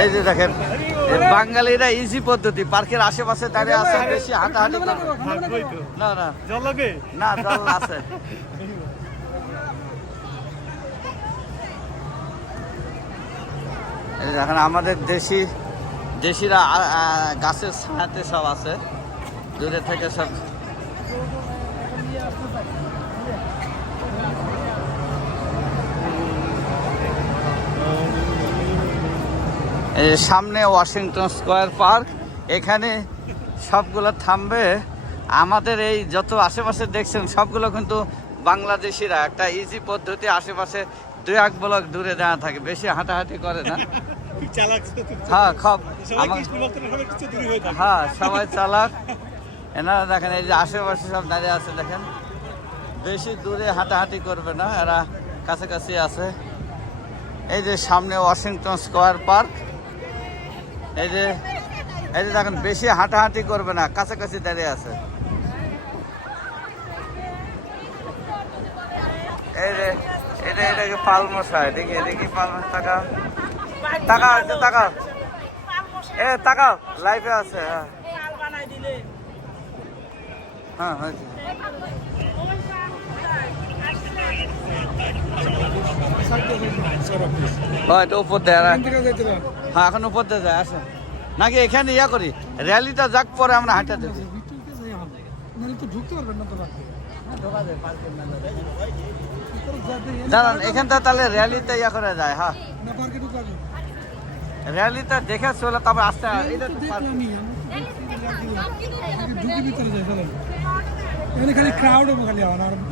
এই যে দেখেন বাঙালিরা ইজি পদ্ধতি, পার্কের আশেপাশে দাঁড়িয়ে আছে, বেশি হাঁটাহাঁটি করবে না। না জল লাগবে না, জল আছে। এই দেখেন আমাদের দেশিরা গাছের ছায়াতে সব আছে, দূরে থেকে সব। এই সামনে ওয়াশিংটন স্কোয়ার পার্ক, এখানে সবগুলো থামবে। আমাদের এই যত আশেপাশে দেখছেন সবগুলো কিন্তু বাংলাদেশিরা, একটা ইজি পদ্ধতি, আশেপাশে 2-1 ব্লক দূরে দেওয়া থাকে, বেশি হাঁটাহাঁটি করে না। হ্যাঁ হ্যাঁ, সবাই চালাক। এনারা দেখেন এই যে আশেপাশে সব দাঁড়িয়ে আছে, দেখেন বেশি দূরে হাঁটাহাঁটি করবে না, এরা কাছাকাছি আছে। এই যে সামনে ওয়াশিংটন স্কোয়ার পার্ক, এই যে দেখেন বেশি হাঁটাহাঁটি করবে না, কাছাকাছি দাঁড়িয়ে আছে। এই যে এটাকে পালমশাই, দেখি পালমশ, তাকাও তাকাও, লাইভে আছে। হ্যাঁ হয়েছে। এটা উপর দেয়, হ্যাঁ এখন উপর দিয়ে যায়, আসে নাকি এখানে ইয়া করি, র্যালিটা যাক পরে আমরা হাঁটা দেবো। দাঁড়ান, এখানটা তাহলে র্যালিতে ইয়া করে যায়। হ্যাঁ, র্যালিটা দেখে চলে, তারপর আসতে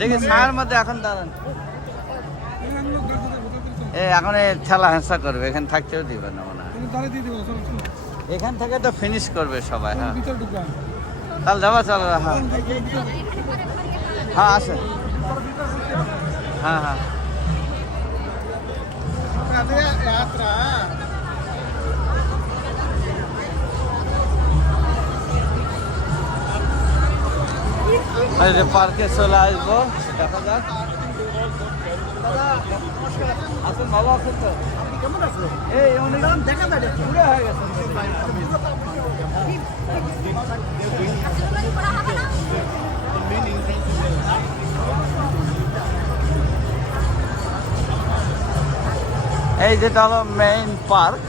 দেখি ছায়ার মধ্যে। এখন দাঁড়ান, এখন ঠেলা হেঁচা করবে, এখানে থাকতেও দিবে না মনে হয়, এখান থেকে তো ফিনিশ করবে সবাই। হ্যাঁ তাহলে যাবো, চলো। হ্যাঁ হ্যাঁ আসে, হ্যাঁ হ্যাঁ। পার্কে চলে আসবো, দেখা যাক। আছেন, ভালো আছেন তো? কেমন আছে? এই অনেক দেখা যায়, পুরো হয়ে গেছে। এই যেটা হলো মেইন পার্ক।